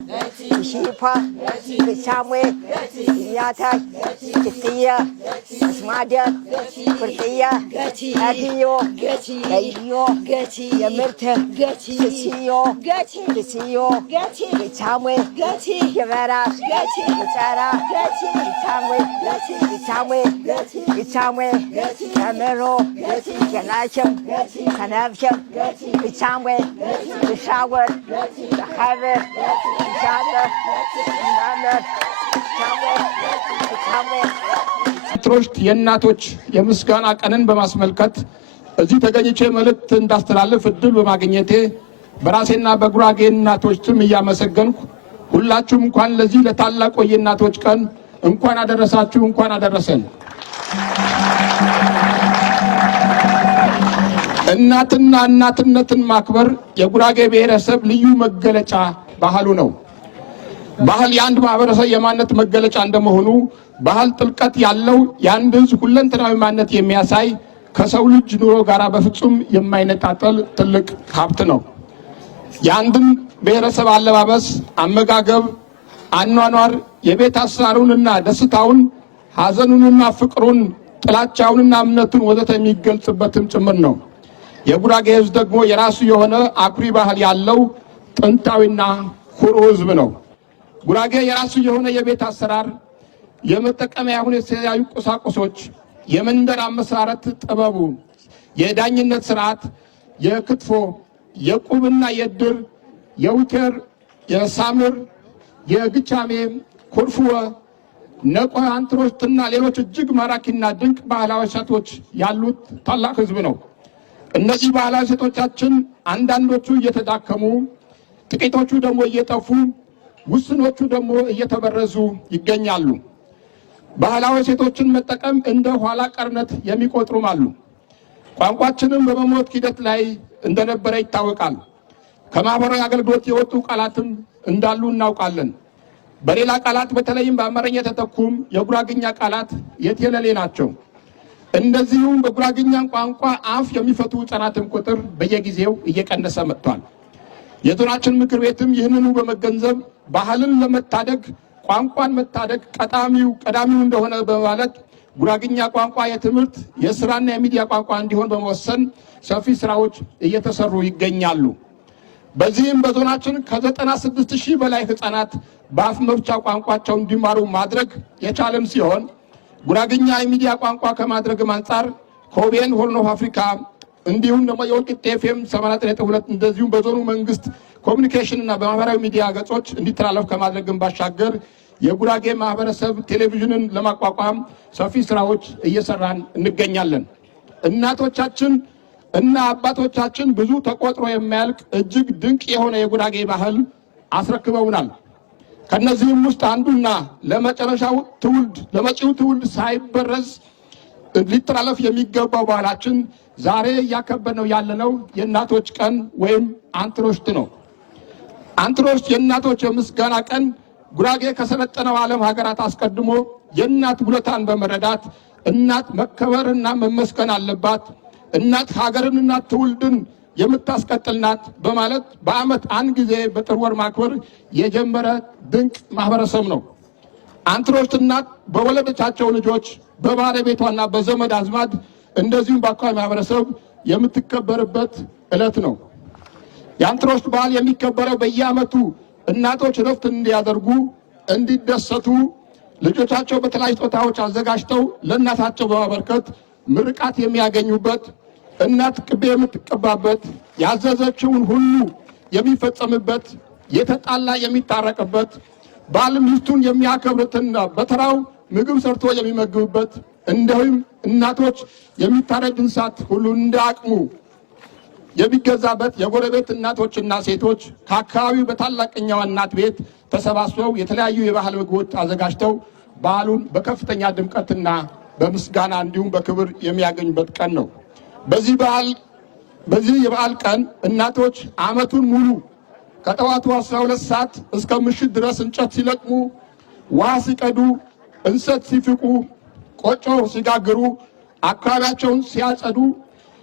Shifa, Samwe, Yata, Kitia, Smada, Kurtia, Adio, Ayo, Yamirta, Kisio, Samwe, Yavara, Samwe, Amero, Ganasham, Kanavsham, Samwe, the shower, the harvest. ትሮሽት የእናቶች የምስጋና ቀንን በማስመልከት እዚህ ተገኝቼ መልእክት እንዳስተላልፍ እድል በማግኘቴ በራሴና በጉራጌ እናቶች ስም እያመሰገንኩ ሁላችሁም እንኳን ለዚህ ለታላቁ የእናቶች ቀን እንኳን አደረሳችሁ፣ እንኳን አደረሰን። እናትና እናትነትን ማክበር የጉራጌ ብሔረሰብ ልዩ መገለጫ ባህሉ ነው። ባህል የአንድ ማህበረሰብ የማንነት መገለጫ እንደመሆኑ ባህል ጥልቀት ያለው የአንድ ሕዝብ ሁለንተናዊ ማንነት የሚያሳይ ከሰው ልጅ ኑሮ ጋር በፍጹም የማይነጣጠል ትልቅ ሀብት ነው። የአንድን ብሔረሰብ አለባበስ፣ አመጋገብ፣ አኗኗር፣ የቤት አሰራሩንና ደስታውን፣ ሀዘኑንና ፍቅሩን፣ ጥላቻውንና እምነቱን ወዘተ የሚገልጽበትም ጭምር ነው። የጉራጌ ሕዝብ ደግሞ የራሱ የሆነ አኩሪ ባህል ያለው ጥንታዊና ኩሩ ሕዝብ ነው። ጉራጌ የራሱ የሆነ የቤት አሰራር፣ የመጠቀሚያ የተለያዩ ቁሳቁሶች፣ የመንደር አመሰራረት ጥበቡ፣ የዳኝነት ስርዓት፣ የክትፎ፣ የቁብና የድር፣ የውቴር፣ የሳምር፣ የግቻሜ፣ ኩርፍወ፣ ነቆ፣ አንትሮስትና ሌሎች እጅግ ማራኪና ድንቅ ባህላዊ እሴቶች ያሉት ታላቅ ሕዝብ ነው። እነዚህ ባህላዊ እሴቶቻችን አንዳንዶቹ እየተዳከሙ፣ ጥቂቶቹ ደግሞ እየጠፉ፣ ውስኖቹ ደግሞ እየተበረዙ ይገኛሉ። ባህላዊ እሴቶችን መጠቀም እንደ ኋላ ቀርነት የሚቆጥሩም አሉ። ቋንቋችንም በመሞት ሂደት ላይ እንደነበረ ይታወቃል። ከማህበራዊ አገልግሎት የወጡ ቃላትም እንዳሉ እናውቃለን። በሌላ ቃላት በተለይም በአማርኛ የተተኩም የጉራግኛ ቃላት የትየለሌ ናቸው። እንደዚሁም በጉራግኛ ቋንቋ አፍ የሚፈቱ ሕፃናትም ቁጥር በየጊዜው እየቀነሰ መጥቷል። የዞናችን ምክር ቤትም ይህንኑ በመገንዘብ ባህልን ለመታደግ ቋንቋን መታደግ ቀዳሚው እንደሆነ በማለት ጉራግኛ ቋንቋ የትምህርት የስራና የሚዲያ ቋንቋ እንዲሆን በመወሰን ሰፊ ስራዎች እየተሰሩ ይገኛሉ። በዚህም በዞናችን ከ96,000 በላይ ሕፃናት በአፍ መፍቻ ቋንቋቸው እንዲማሩ ማድረግ የቻለን ሲሆን ጉራግኛ የሚዲያ ቋንቋ ከማድረግም አንጻር ከኦቢኤን ሆርን ኦፍ አፍሪካ እንዲሁም ደግሞ የወልቂጤ ኤፍኤም 89.2 እንደዚሁም በዞኑ መንግስት ኮሚኒኬሽን እና በማህበራዊ ሚዲያ ገጾች እንዲተላለፍ ከማድረግም ባሻገር የጉራጌ ማህበረሰብ ቴሌቪዥንን ለማቋቋም ሰፊ ስራዎች እየሰራን እንገኛለን። እናቶቻችን እና አባቶቻችን ብዙ ተቆጥሮ የማያልቅ እጅግ ድንቅ የሆነ የጉራጌ ባህል አስረክበውናል። ከነዚህም ውስጥ አንዱና ለመጪው ትውልድ ሳይበረዝ ሊተላለፍ የሚገባው ባህላችን ዛሬ እያከበርነው ያለነው የእናቶች ቀን ወይም አንትሮሽት ነው። አንትሮሽት የእናቶች የምስጋና ቀን ጉራጌ ከሰለጠነው ዓለም ሀገራት አስቀድሞ የእናት ውለታን በመረዳት እናት መከበርና መመስገን አለባት፣ እናት ሀገርንና ትውልድን የምታስቀጥል ናት በማለት በዓመት አንድ ጊዜ በጥር ወር ማክበር የጀመረ ድንቅ ማህበረሰብ ነው። አንትሮሽት እናት በወለደቻቸው ልጆች በባለቤቷና በዘመድ አዝማድ እንደዚሁም በአካባቢ ማህበረሰብ የምትከበርበት ዕለት ነው። የአንትሮሽት በዓል የሚከበረው በየዓመቱ እናቶች እረፍት እንዲያደርጉ፣ እንዲደሰቱ ልጆቻቸው በተለያዩ ስጦታዎች አዘጋጅተው ለእናታቸው በማበርከት ምርቃት የሚያገኙበት፣ እናት ቅቤ የምትቀባበት፣ ያዘዘችውን ሁሉ የሚፈጸምበት፣ የተጣላ የሚታረቅበት፣ ባል ሚስቱን የሚያከብርትና በተራው ምግብ ሰርቶ የሚመግብበት፣ እንዲሁም እናቶች የሚታረድ እንስሳት ሁሉ እንደ አቅሙ የሚገዛበት፣ የጎረቤት እናቶችና ሴቶች ከአካባቢው በታላቅኛዋ እናት ቤት ተሰባስበው የተለያዩ የባህል ምግቦች አዘጋጅተው በዓሉን በከፍተኛ ድምቀትና በምስጋና እንዲሁም በክብር የሚያገኙበት ቀን ነው። በዚህ የበዓል ቀን እናቶች ዓመቱን ሙሉ ከጠዋቱ 12 ሰዓት እስከ ምሽት ድረስ እንጨት ሲለቅሙ፣ ውሃ ሲቀዱ፣ እንሰት ሲፍቁ፣ ቆጮ ሲጋግሩ፣ አካባቢያቸውን ሲያጸዱ፣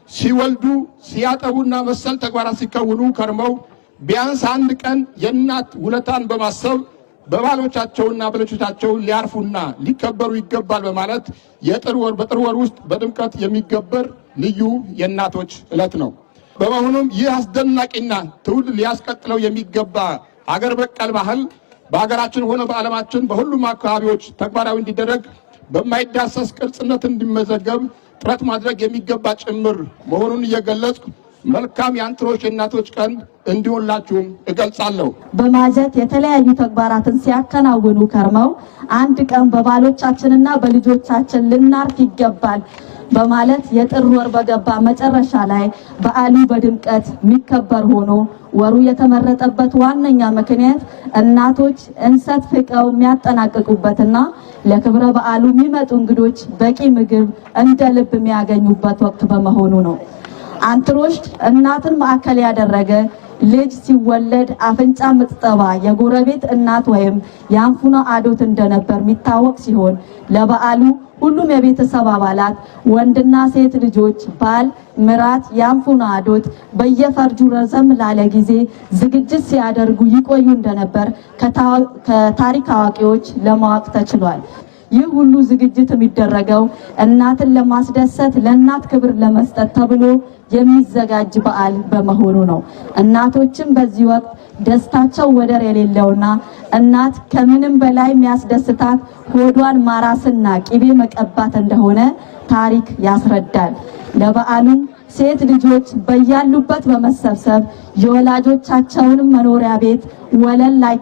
ሲወልዱ፣ ሲያጠቡና መሰል ተግባራት ሲከውኑ ከርመው ቢያንስ አንድ ቀን የእናት ውለታን በማሰብ በባሎቻቸውና በልጆቻቸው ሊያርፉና ሊከበሩ ይገባል በማለት በጥር ወር ውስጥ በድምቀት የሚከበር ልዩ የእናቶች ዕለት ነው። በመሆኑም ይህ አስደናቂና ትውልድ ሊያስቀጥለው የሚገባ ሀገር በቀል ባህል በሀገራችን ሆነ በዓለማችን በሁሉም አካባቢዎች ተግባራዊ እንዲደረግ በማይዳሰስ ቅርጽነት እንዲመዘገብ ጥረት ማድረግ የሚገባ ጭምር መሆኑን እየገለጽኩ መልካም የአንትሮሽ የእናቶች ቀን እንዲሆንላችሁም እገልጻለሁ። በማጀት የተለያዩ ተግባራትን ሲያከናውኑ ከርመው አንድ ቀን በባሎቻችንና በልጆቻችን ልናርፍ ይገባል በማለት የጥር ወር በገባ መጨረሻ ላይ በዓሉ በድምቀት የሚከበር ሆኖ ወሩ የተመረጠበት ዋነኛ ምክንያት እናቶች እንሰት ፍቀው የሚያጠናቅቁበትና ለክብረ በዓሉ የሚመጡ እንግዶች በቂ ምግብ እንደ ልብ የሚያገኙበት ወቅት በመሆኑ ነው። አንትሮሽ እናትን ማዕከል ያደረገ ልጅ ሲወለድ አፍንጫ ምጥጠባ የጎረቤት እናት ወይም የአንፉና አዶት እንደነበር የሚታወቅ ሲሆን ለበዓሉ ሁሉም የቤተሰብ አባላት ወንድና ሴት ልጆች፣ ባል፣ ምራት፣ የአንፉና አዶት በየፈርጁ ረዘም ላለ ጊዜ ዝግጅት ሲያደርጉ ይቆዩ እንደነበር ከታሪክ አዋቂዎች ለማወቅ ተችሏል። ይህ ሁሉ ዝግጅት የሚደረገው እናትን ለማስደሰት ለእናት ክብር ለመስጠት ተብሎ የሚዘጋጅ በዓል በመሆኑ ነው። እናቶችም በዚህ ወቅት ደስታቸው ወደር የሌለውና እናት ከምንም በላይ የሚያስደስታት ሆዷን ማራስና ቅቤ መቀባት እንደሆነ ታሪክ ያስረዳል። ለበዓሉም ሴት ልጆች በያሉበት በመሰብሰብ የወላጆቻቸውን መኖሪያ ቤት ወለል ላይ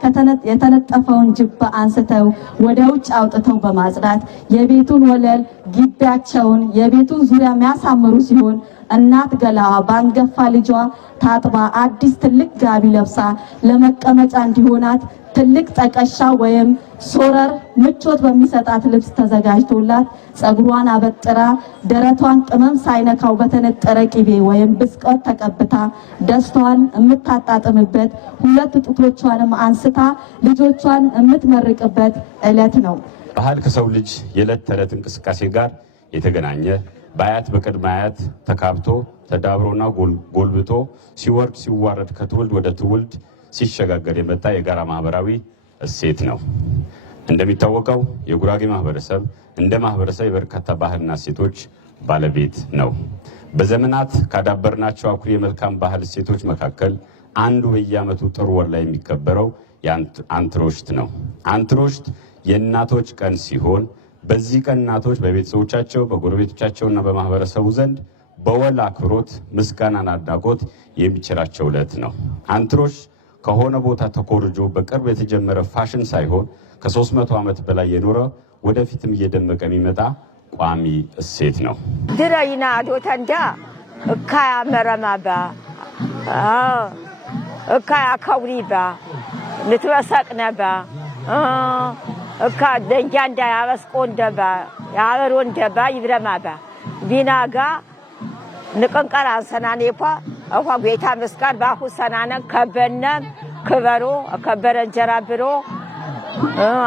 የተነጠፈውን ጅባ አንስተው ወደ ውጭ አውጥተው በማጽዳት የቤቱን ወለል ግቢያቸውን የቤቱን ዙሪያ የሚያሳምሩ ሲሆን እናት ገላዋ ባንገፋ ልጇ ታጥባ አዲስ ትልቅ ጋቢ ለብሳ ለመቀመጫ እንዲሆናት ትልቅ ጠቀሻ ወይም ሶረር ምቾት በሚሰጣት ልብስ ተዘጋጅቶላት ጸጉሯን አበጥራ ደረቷን ቅመም ሳይነካው በተነጠረ ቅቤ ወይም ብስቆት ተቀብታ ደስታዋን የምታጣጥምበት ሁለት ጡቶቿንም አንስታ ልጆቿን የምትመርቅበት ዕለት ነው። ባህል ከሰው ልጅ የዕለት ተዕለት እንቅስቃሴ ጋር የተገናኘ በአያት በቅድመ አያት ተካብቶ ተዳብሮና ጎልብቶ ሲወርድ ሲዋረድ ከትውልድ ወደ ትውልድ ሲሸጋገር የመጣ የጋራ ማህበራዊ እሴት ነው። እንደሚታወቀው የጉራጌ ማህበረሰብ እንደ ማህበረሰብ የበርካታ ባህልና እሴቶች ባለቤት ነው። በዘመናት ካዳበርናቸው አኩሪ የመልካም ባህል እሴቶች መካከል አንዱ በየዓመቱ ጥር ወር ላይ የሚከበረው አንትሮሽት ነው። አንትሮሽት የእናቶች ቀን ሲሆን በዚህ ቀን እናቶች በቤተሰቦቻቸው በጎረቤቶቻቸውና በማህበረሰቡ ዘንድ በወል አክብሮት ምስጋናና አድናቆት የሚቸራቸው ዕለት ነው። አንትሮሽ ከሆነ ቦታ ተኮርጆ በቅርብ የተጀመረ ፋሽን ሳይሆን ከ300 ዓመት በላይ የኖረ ወደፊትም እየደመቀ የሚመጣ ቋሚ እሴት ነው። ድረይና አዶተንዳ እካያ መረማባ እካያ ከውሪባ ልትበሰቅነባ እካ ደንጃንዳ ያበስቆንደባ ያበሮንደባ ይብረማባ ቢናጋ ንቅንቀር አንሰናኔፓ አኳ ጌታ መስጋን ባሁ ሰናነ ከበነ ክበሮ ከበረ እንጀራ ብሮ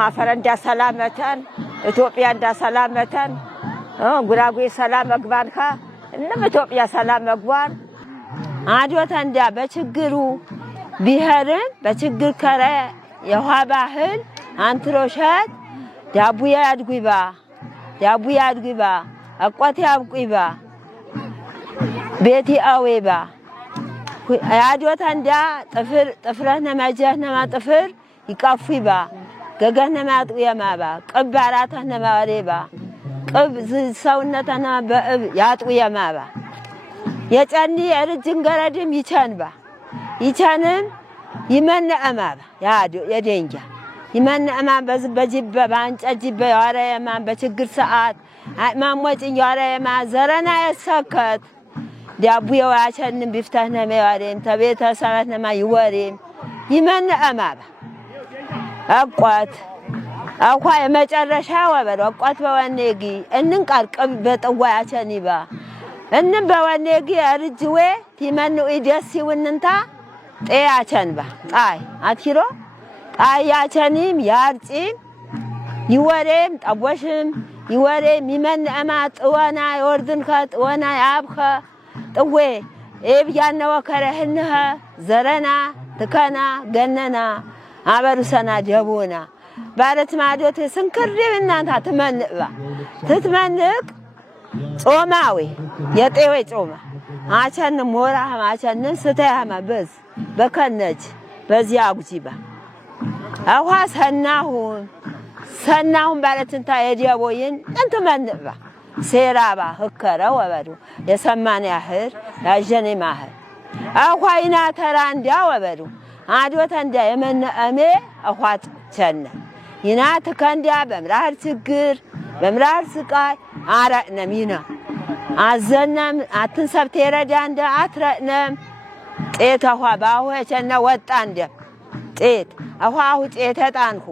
አፈረንዳ ሰላመተን ኢትዮጵያ እንዳ ሰላመተን ጉራጌ ሰላም መግባንካ እነም ኢትዮጵያ ሰላም መግባን አዶተንዳ በችግሩ ቢሄርን በችግር ከረ የውሃ ባህል አንትሮሸት ዳቡያ ያድጉባ አቋቴ አብቁይባ ቤቲ አዌባ አዶተንዳ ጥፍረነ ማጀነ ጥፍር ይቃፉይባ ገገነ ማጥየማባ ቅባራተነ ማሬባ ቅብ ሰውነተና በእብ ያጥየማባ የጨኒ የርጅን ገረድም ይቻንባ ይቻንም ይመነአማባ ያዶ የደንጃ ይመነአማባ በጅበ ባንጨጅበ ያረየማ በችግር ሰዓት ማሞጭኝ ያረየማ ዘረና ያሰከት ዳቡየው ያቸንም ቢፍታህነ ማያሬም ተቤተሰብነ ማይወሬም ይመነአማባ አቋት አኳ የመጨረሻ ወበል አቋት በወኔጊ እንንቃር ቅብ በጥዋ ያቸኒባ እንም በወኔጊ አርጅዌ ቲመኑ ኢደሲውንንታ ጤያቸንባ ጣይ አትሂሮ ጣይ ያቸኒም ያርጪም ይወሬም ጠቦሽም ይወሬም ይመነአማ ጥወና ይወርድንከ ጥወና ያብኸ ጥዌ ኤብ ያነወ ከረህንኸ ዘረና ትከና ገነና አበሩሰና ጀቦና ባረት ማዶት ስንክሪ እናንታ ትመንባ ትትመንቅ ጾማዊ የጤዌ ጾማ አቸን ሞራ አቸን ስተያማ በዝ በከነጅ በዚያ አጉጂባ አዋ ሰናሁን ባለትንታ የዲያቦይን እንትመንባ ሴራባ ህከረ ወበዱ የሰማን ያህር ያጀኔ ማህር አኳይና ተራንዳ ወበዱ አዶተ እንዳ የመነአሜ አኳት ቸነ ይና ተከንዳ በምራር ችግር በምራር ስቃይ አራነሚና አዘነም አትንሰብት የረዳንዳ አትረነም ጤት አኳ ባሁ ቸነ ወጣ እንደ ጤት አኳ ጤት ተጣንኩ